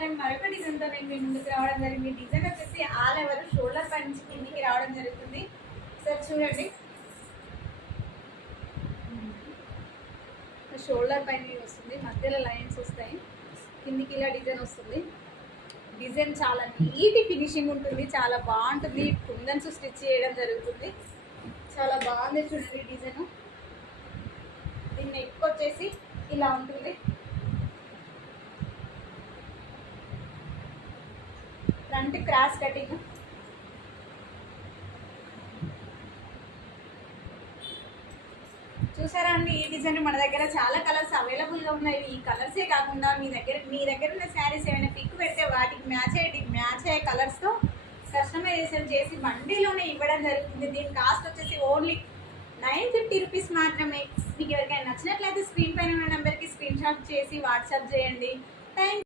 నమస్కారం. మరొక డిజైన్తో నేను మీ ముందుకు రావడం జరిగింది. డిజైన్ వచ్చేసి ఆల్ ఓవర్ షోల్డర్ పై నుంచి కిందికి రావడం జరుగుతుంది. సార్ చూడండి, షోల్డర్ పైన వస్తుంది, మధ్యలో లైన్స్ వస్తాయి, కిందికి ఇలా డిజైన్ వస్తుంది. డిజైన్ చాలా నీట్ ఫినిషింగ్ ఉంటుంది, చాలా బాగుంటుంది. కుందన్స్ స్టిచ్ చేయడం జరుగుతుంది, చాలా బాగుంది. చూడండి డిజైన్, దీన్ని నెక్ వచ్చేసి ఇలా ఉంటుంది. ఫ్రంట్ క్రాస్ కటింగ్, చూసారా అండి. ఈ డిజైన్ మన దగ్గర చాలా కలర్స్ అవైలబుల్గా ఉన్నాయి. ఈ కలర్సే కాకుండా మీ దగ్గర ఉన్న శారీస్ ఏమైనా పిక్ పెడితే వాటికి మ్యాచ్ అయ్యే కలర్స్తో కస్టమైజేషన్ చేసి బండిలోనే ఇవ్వడం జరుగుతుంది. దీని కాస్ట్ వచ్చేసి ఓన్లీ 950 రూపీస్ మాత్రమే. మీకు ఎవరికైనా నచ్చినట్లయితే స్క్రీన్ పైన ఉన్న నెంబర్కి స్క్రీన్ షాట్ చేసి వాట్సాప్ చేయండి. థ్యాంక్